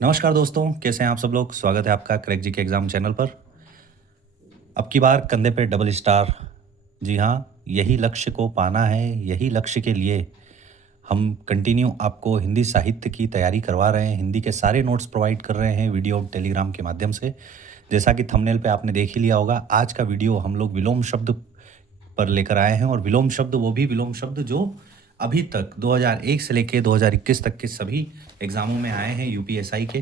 नमस्कार दोस्तों, कैसे हैं आप सब लोग। स्वागत है आपका क्रैक जी के एग्ज़ाम चैनल पर। अब की बार कंधे पे डबल स्टार। जी हाँ, यही लक्ष्य को पाना है, यही लक्ष्य के लिए हम कंटिन्यू आपको हिंदी साहित्य की तैयारी करवा रहे हैं। हिंदी के सारे नोट्स प्रोवाइड कर रहे हैं वीडियो टेलीग्राम के माध्यम से। जैसा कि थंबनेल पे आपने देख ही लिया होगा, आज का वीडियो हम लोग विलोम शब्द पर लेकर आए हैं। और विलोम शब्द, वो भी विलोम शब्द जो अभी तक 2001 से लेके 2021 तक के सभी एग्ज़ामों में आए हैं यूपीएसआई के।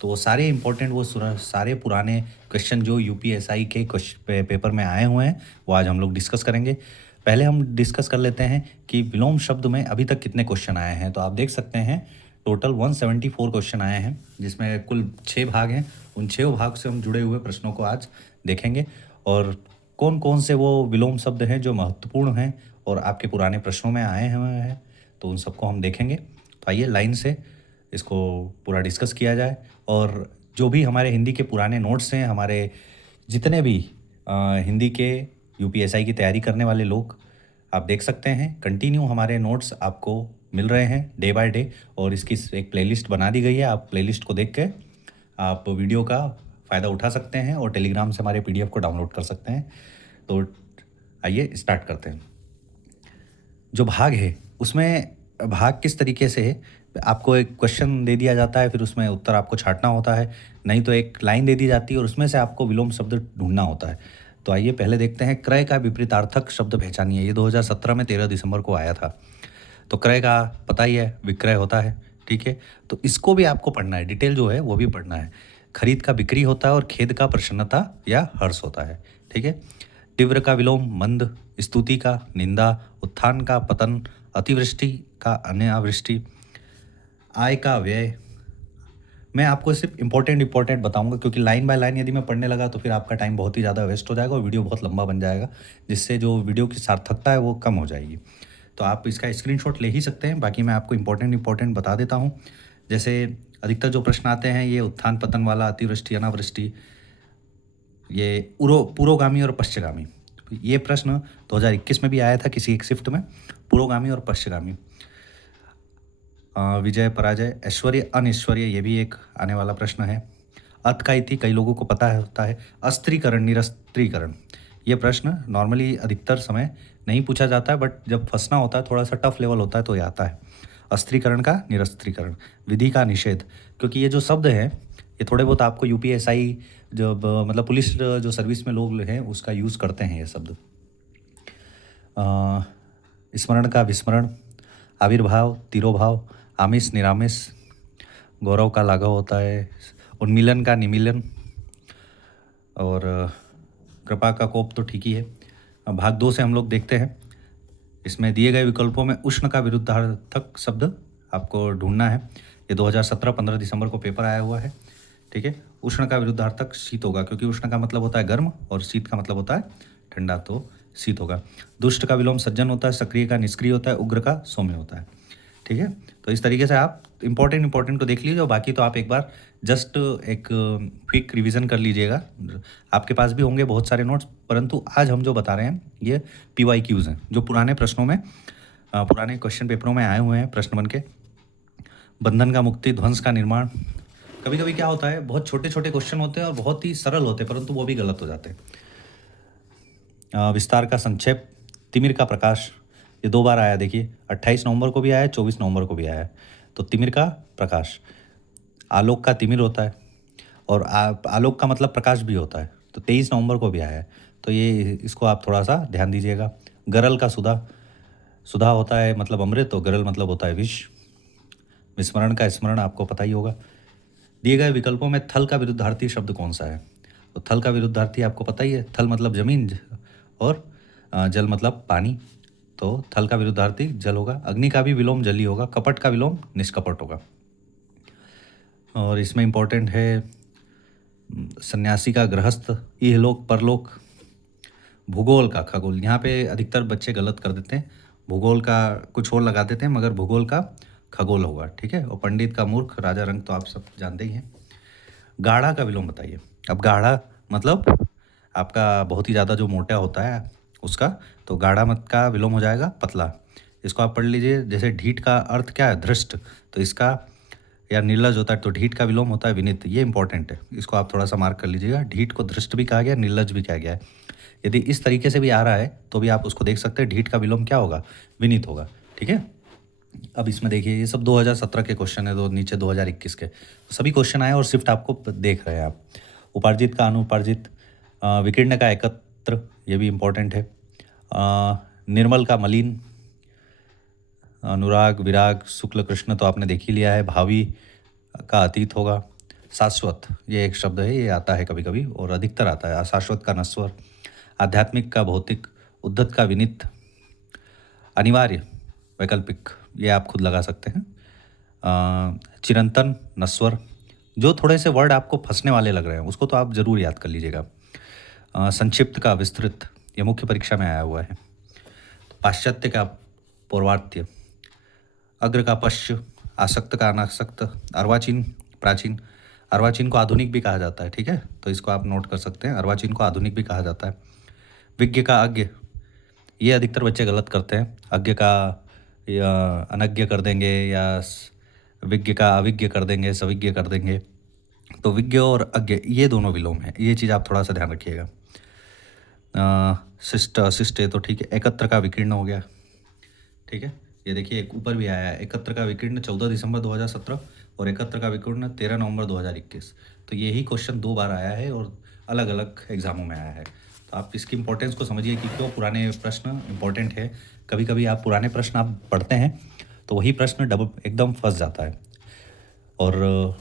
तो वो सारे इंपॉर्टेंट, वो सारे पुराने क्वेश्चन जो यूपीएसआई के पेपर में आए हुए हैं, वो आज हम लोग डिस्कस करेंगे। पहले हम डिस्कस कर लेते हैं कि विलोम शब्द में अभी तक कितने क्वेश्चन आए हैं। तो आप देख सकते हैं टोटल 174 क्वेश्चन आए हैं, जिसमें कुल 6 भाग हैं। उन 6 भाग से हम जुड़े हुए प्रश्नों को आज देखेंगे और कौन कौन से वो विलोम शब्द हैं जो महत्वपूर्ण हैं और आपके पुराने प्रश्नों में आए हुए हैं, तो उन सबको हम देखेंगे। तो आइए लाइन से इसको पूरा डिस्कस किया जाए। और जो भी हमारे हिंदी के पुराने नोट्स हैं, हमारे जितने भी हिंदी के यूपीएसआई की तैयारी करने वाले लोग, आप देख सकते हैं कंटिन्यू हमारे नोट्स आपको मिल रहे हैं डे बाय डे। और इसकी एक प्लेलिस्ट बना दी गई है। आप प्लेलिस्ट को देख के आप वीडियो का फ़ायदा उठा सकते हैं और टेलीग्राम से हमारे पीडीएफ को डाउनलोड कर सकते हैं। तो आइए स्टार्ट करते हैं। जो भाग है उसमें भाग किस तरीके से है, आपको एक क्वेश्चन दे दिया जाता है, फिर उसमें उत्तर आपको छांटना होता है। नहीं तो एक लाइन दे दी जाती है और उसमें से आपको विलोम शब्द ढूंढना होता है। तो आइए पहले देखते हैं, क्रय का विपरीतार्थक शब्द पहचानिए। ये 2017 में 13 दिसंबर को आया था। तो क्रय का पता ही है, विक्रय होता है, ठीक है। तो इसको भी आपको पढ़ना है, डिटेल जो है वो भी पढ़ना है। खरीद का बिक्री होता है और खेद का प्रसन्नता या हर्ष होता है, ठीक है। तीव्र का विलोम मंद, स्तुति का निंदा, उत्थान का पतन, अतिवृष्टि का अनावृष्टि, आय का व्यय। मैं आपको सिर्फ इंपॉर्टेंट बताऊंगा, क्योंकि लाइन बाय लाइन यदि मैं पढ़ने लगा तो फिर आपका टाइम बहुत ही ज़्यादा वेस्ट हो जाएगा और वीडियो बहुत लंबा बन जाएगा, जिससे जो वीडियो की सार्थकता है वो कम हो जाएगी। तो आप इसका स्क्रीनशॉट ले ही सकते हैं। बाकी मैं आपको इंपॉर्टेंट बता देता हूँ। जैसे अधिकतर जो प्रश्न आते हैं, ये उत्थान पतन वाला, अतिवृष्टि अनावृष्टि, ये पुरोगामी और पश्चिगामी। ये प्रश्न 2021 में भी आया था किसी एक शिफ्ट में, पुरोगामी और पश्चिगामी। विजय पराजय, ऐश्वर्य अनैश्वर्य, ये भी एक आने वाला प्रश्न है। अत का इति कई लोगों को पता है होता है। अस्त्रीकरण निरस्त्रीकरण, ये प्रश्न नॉर्मली अधिकतर समय नहीं पूछा जाता है, बट जब फंसना होता है, थोड़ा सा टफ लेवल होता है, तो ये आता है। अस्त्रीकरण का निरस्त्रीकरण, विधि का निषेध, क्योंकि ये जो शब्द हैं ये थोड़े बहुत आपको यूपीएसआई, जब मतलब पुलिस जो सर्विस में लोग हैं उसका यूज़ करते हैं ये शब्द। स्मरण का विस्मरण, आविर्भाव तिरोभाव, आमिष निरामिष, गौरव का लाघव होता है, उन्मीलन का निमीलन, और कृपा का कोप तो ठीक ही है। अब भाग 2 से हम लोग देखते हैं। इसमें दिए गए विकल्पों में उष्ण का विरुद्धार्थक शब्द आपको ढूंढना है। ये 2017 15 दिसंबर को पेपर आया हुआ है, ठीक है। उष्ण का विरुद्धार्थक शीत होगा, क्योंकि उष्ण का मतलब होता है गर्म और शीत का मतलब होता है ठंडा, तो शीत होगा। दुष्ट का विलोम सज्जन होता है, सक्रिय का निष्क्रिय होता है, उग्र का सौम्य होता है, ठीक है। तो इस तरीके से आप इंपॉर्टेंट को देख लीजिए और बाकी तो आप एक बार जस्ट एक क्विक रिवीजन कर लीजिएगा। आपके पास भी होंगे बहुत सारे नोट्स, परंतु आज हम जो बता रहे हैं ये PYQs हैं, जो पुराने प्रश्नों में पुराने क्वेश्चन पेपरों में आए हुए हैं प्रश्न बन के। बंधन का मुक्ति, ध्वंस का निर्माण। कभी कभी क्या होता है, बहुत छोटे छोटे क्वेश्चन होते हैं और बहुत ही सरल होते हैं, परंतु वो भी गलत हो जाते हैं। विस्तार का संक्षेप, तिमिर का प्रकाश, ये 2 बार आया। देखिए 28 नवंबर को भी आया है, 24 नवंबर को भी आया है। तो तिमिर का प्रकाश, आलोक का तिमिर होता है और आलोक का मतलब प्रकाश भी होता है। तो 23 नवंबर को भी आया है, तो ये इसको आप थोड़ा सा ध्यान दीजिएगा। गरल का सुधा, सुधा होता है मतलब अमृत, और गरल मतलब होता है विष। विस्मरण का स्मरण आपको पता ही होगा। दिए गए विकल्पों में थल का विरुद्धार्थी शब्द कौन सा है। तो थल का विरुद्धार्थी आपको पता ही है, थल मतलब जमीन और जल मतलब पानी। तो थल का विरुद्धार्थी जल होगा। अग्नि का भी विलोम जल ही होगा। कपट का विलोम निष्कपट होगा। और इसमें इंपॉर्टेंट है सन्यासी का गृहस्थ, इहलोक परलोक। भूगोल का खगोल, यहाँ पे अधिकतर बच्चे गलत कर देते हैं, भूगोल का कुछ और लगा देते हैं, मगर भूगोल का खगोल होगा, ठीक है। और पंडित का मूर्ख, राजा रंग तो आप सब जानते ही हैं। गाढ़ा का विलोम बताइए। अब गाढ़ा मतलब आपका बहुत ही ज़्यादा जो मोटा होता है उसका, तो गाढ़ा मत का विलोम हो जाएगा पतला। इसको आप पढ़ लीजिए। जैसे ढीठ का अर्थ क्या है, धृष्ट, तो इसका या निर्लज होता है तो ढीठ का विलोम होता है विनीत। ये इंपॉर्टेंट है, इसको आप थोड़ा सा मार्क कर लीजिएगा। ढीठ को धृष्ट भी कहा गया, निर्लज भी कहा गया है। यदि इस तरीके से भी आ रहा है तो भी आप उसको देख सकते हैं, ढीठ का विलोम क्या होगा, विनीत होगा। ठीक है, अब इसमें देखिए ये सब 2017 के क्वेश्चन है, तो नीचे 2021 के सभी क्वेश्चन आए और शिफ्ट आपको देख रहे हैं आप। उपार्जित का अनुपार्जित, विकीर्ण का एकत्र, ये भी इम्पोर्टेंट है। निर्मल का मलिन, अनुराग विराग शुक्ल कृष्ण तो आपने देख ही लिया है। भावी का अतीत होगा। शाश्वत ये एक शब्द है, ये आता है कभी कभी और अधिकतर आता है। अशाश्वत का नश्वर। आध्यात्मिक का भौतिक। उद्धत का विनित। अनिवार्य वैकल्पिक, ये आप खुद लगा सकते हैं। चिरंतन नश्वर। जो थोड़े से वर्ड आपको फंसने वाले लग रहे हैं उसको तो आप ज़रूर याद कर लीजिएगा। संक्षिप्त का विस्तृत, ये मुख्य परीक्षा में आया हुआ है। पाश्चात्य का पौर्वात्य। अग्र का पश्च। आसक्त का अनासक्त। अर्वाचीन प्राचीन। अर्वाचीन को आधुनिक भी कहा जाता है, ठीक है, तो इसको आप नोट कर सकते हैं, अर्वाचीन को आधुनिक भी कहा जाता है। विज्ञ का अज्ञ, ये अधिकतर बच्चे गलत करते हैं। अज्ञ का अनज्ञ कर देंगे या विज्ञ का अविज्ञ कर देंगे, सविज्ञ कर देंगे। तो विज्ञ और अज्ञ ये दोनों विलोम हैं, ये चीज़ आप थोड़ा सा ध्यान रखिएगा। शिष्ट अशिष्ट तो ठीक है। एकत्र का विकीर्ण हो गया, ठीक है, ये देखिए एक ऊपर भी आया है। एकत्र का विकीर्ण 14 दिसंबर 2017 और एकत्र का विकीर्ण 13 नवंबर 2021। तो यही क्वेश्चन 2 बार आया है और अलग अलग एग्जामों में आया है। तो आप इसकी इंपॉर्टेंस को समझिए कि क्यों पुराने प्रश्न इंपॉर्टेंट है। कभी कभी आप पुराने प्रश्न आप पढ़ते हैं तो वही प्रश्न एकदम फंस जाता है, और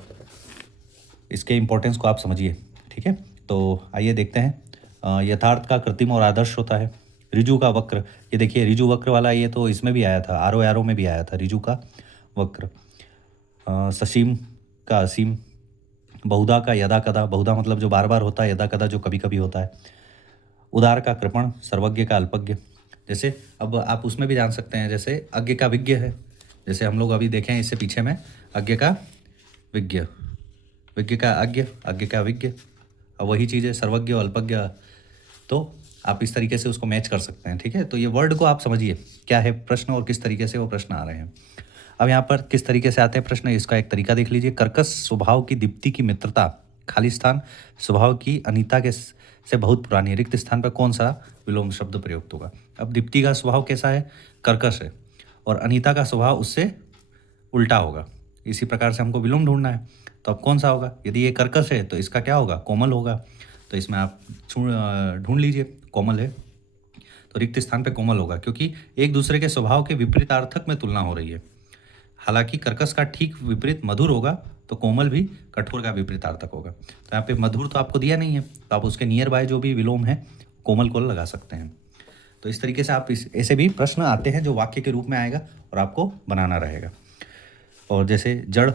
इसके इम्पोर्टेंस को आप समझिए, ठीक है। तो आइए देखते हैं। यथार्थ का कृत्रिम और आदर्श होता है। रिजु का वक्र, ये देखिए रिजु वक्र वाला, ये तो इसमें भी आया था, आरो एरो में भी आया था रिजु का वक्र। ससीम का असीम। बहुधा का यदा कदा, बहुधा मतलब जो बार बार होता है, यदा कदा जो कभी कभी होता है। उदार का कृपण, सर्वज्ञ का अल्पज्ञ। जैसे अब आप उसमें भी जान सकते हैं, जैसे अज्ञ का विज्ञ है, जैसे हम लोग अभी देखें इससे पीछे में, अज्ञ का विज्ञ, विज्ञ का अज्ञ, अज्ञ का विज्ञ। अब वही चीज़ है सर्वज्ञ और अल्पज्ञ, तो आप इस तरीके से उसको मैच कर सकते हैं, ठीक है। तो ये वर्ड को आप समझिए क्या है प्रश्न और किस तरीके से वो प्रश्न आ रहे हैं। अब यहाँ पर किस तरीके से आते हैं प्रश्न, इसका एक तरीका देख लीजिए। कर्कश स्वभाव की दीप्ति की मित्रता, खाली स्थान स्वभाव की अनीता के से बहुत पुरानी, रिक्त स्थान पर कौन सा विलोम शब्द प्रयुक्त होगा। अब दीप्ति का स्वभाव कैसा है, कर्कश है, और अनीता का स्वभाव उससे उल्टा होगा। इसी प्रकार से हमको विलोम ढूंढना है, तो अब कौन सा होगा। यदि ये कर्कश है तो इसका क्या होगा, कोमल होगा। तो इसमें आप ढूंढ लीजिए, कोमल है तो रिक्त स्थान पे कोमल होगा, क्योंकि एक दूसरे के स्वभाव के विपरीतार्थक में तुलना हो रही है। हालांकि कर्कश का ठीक विपरीत मधुर होगा, तो कोमल भी कठोर का विपरीतार्थक होगा। तो यहाँ पे मधुर तो आपको दिया नहीं है, तो आप उसके नियर बाय जो भी विलोम है कोमल को लगा सकते हैं। तो इस तरीके से आप ऐसे भी प्रश्न आते हैं जो वाक्य के रूप में आएगा और आपको बनाना रहेगा। और जैसे जड़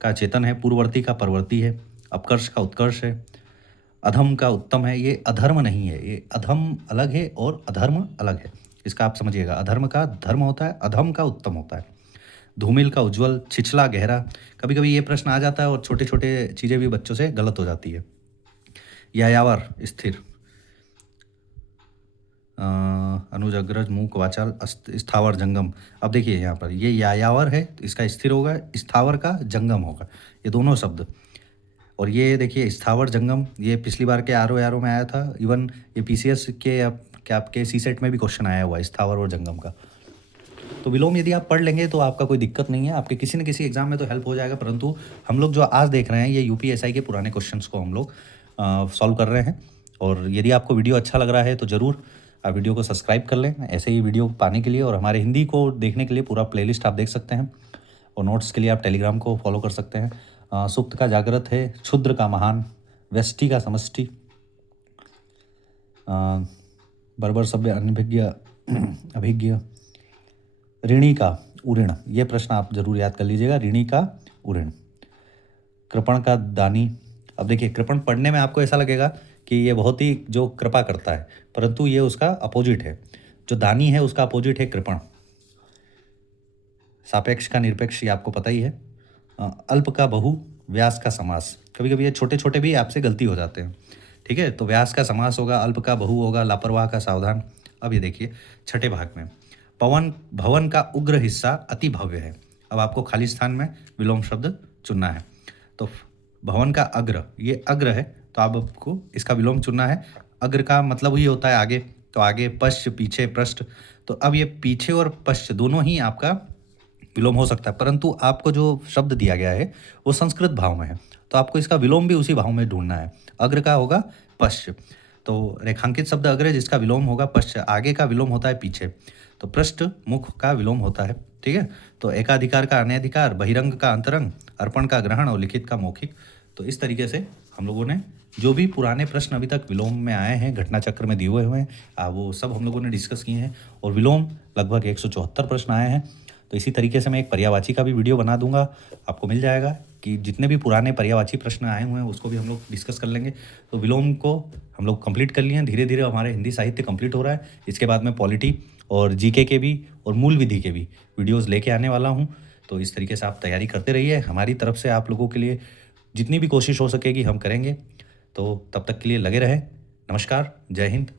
का चेतन है, पूर्ववर्ती का परवर्ती है, अपकर्ष का उत्कर्ष है, अधम का उत्तम है। ये अधर्म नहीं है, ये अधम अलग है और अधर्म अलग है, इसका आप समझिएगा। अधर्म का धर्म होता है, अधम का उत्तम होता है। धूमिल का उज्ज्वल, छिछला गहरा, कभी कभी ये प्रश्न आ जाता है और छोटे छोटे चीज़ें भी बच्चों से गलत हो जाती है। यायावर स्थिर, अनुज अग्रज मूक वाचाल, स्थावर जंगम। अब देखिए यहाँ पर ये यायावर है तो इसका स्थिर होगा, स्थावर का जंगम होगा, ये दोनों शब्द। और ये देखिए स्थावर जंगम, ये पिछली बार के आर ओ में आया था, इवन ये पीसीएस के आपके सी सेट में भी क्वेश्चन आया हुआ है स्थावर और जंगम का। तो विलोम यदि आप पढ़ लेंगे तो आपका कोई दिक्कत नहीं है, आपके किसी न किसी एग्जाम में तो हेल्प हो जाएगा। परंतु हम लोग जो आज देख रहे हैं ये यूपीएसआई के पुराने क्वेश्चंस को हम लोग सॉल्व कर रहे हैं। और यदि आपको वीडियो अच्छा लग रहा है तो ज़रूर आप वीडियो को सब्सक्राइब कर लें ऐसे ही वीडियो पाने के लिए। और हमारे हिंदी को देखने के लिए पूरा प्लेलिस्ट आप देख सकते हैं, और नोट्स के लिए आप टेलीग्राम को फॉलो कर सकते हैं। सुप्त का जागृत है, क्षुद्र का महान, व्यष्टि का समष्टि, बर्बर सभ्य अनभिज्ञ अभिज्ञ, ऋणी का उऋण, ये प्रश्न आप जरूर याद कर लीजिएगा, ऋणी का उऋण। कृपण का दानी। अब देखिए कृपण पढ़ने में आपको ऐसा लगेगा कि ये बहुत ही जो कृपा करता है, परंतु ये उसका अपोजिट है। जो दानी है उसका अपोजिट है कृपण। सापेक्ष का निरपेक्ष, ये आपको पता ही है। अल्प का बहु, व्यास का समास। कभी कभी ये छोटे छोटे भी आपसे गलती हो जाते हैं, ठीक है। तो व्यास का समास होगा, अल्प का बहु होगा, लापरवाह का सावधान। अब ये देखिए छठे भाग में, पवन भवन का उग्र हिस्सा अति भव्य है। अब आपको खाली स्थान में विलोम शब्द चुनना है। तो भवन का अग्र, ये अग्र है, तो आपको इसका विलोम चुनना है। अग्र का मतलब ही होता है आगे, तो आगे पश्च, पीछे, पृष्ठ। तो अब ये पीछे और पश्च दोनों ही आपका विलोम हो सकता है, परंतु आपको जो शब्द दिया गया है वो संस्कृत भाव में है, तो आपको इसका विलोम भी उसी भाव में ढूंढना है। अग्र का होगा पश्च, तो रेखांकित शब्द अग्र है जिसका विलोम होगा पश्च। आगे का विलोम होता है पीछे, तो पृष्ठ मुख का विलोम होता है। ठीक है, तो एकाधिकार का अनधिकार, बहिरंग का अंतरंग, अर्पण का ग्रहण और लिखित का मौखिक। तो इस तरीके से हम लोगों ने जो भी पुराने प्रश्न अभी तक विलोम में आए हैं, घटना चक्र में दिए हुए हैं, वो सब हम लोगों ने डिस्कस किए हैं। और विलोम लगभग 174 प्रश्न आए हैं। तो इसी तरीके से मैं एक पर्यायवाची का भी वीडियो बना दूंगा, आपको मिल जाएगा कि जितने भी पुराने पर्यायवाची प्रश्न आए हुए हैं उसको भी हम लोग डिस्कस कर लेंगे। तो विलोम को हम लोग कंप्लीट कर लिए हैं, धीरे धीरे हमारे हिंदी साहित्य कंप्लीट हो रहा है। इसके बाद में पॉलिटी और जीके के भी और मूल विधि के भी वीडियोज़ लेके आने वाला हूँ। तो इस तरीके से आप तैयारी करते रहिए, हमारी तरफ से आप लोगों के लिए जितनी भी कोशिश हो सकेगी हम करेंगे। तो तब तक के लिए लगे रहें। नमस्कार, जय हिंद,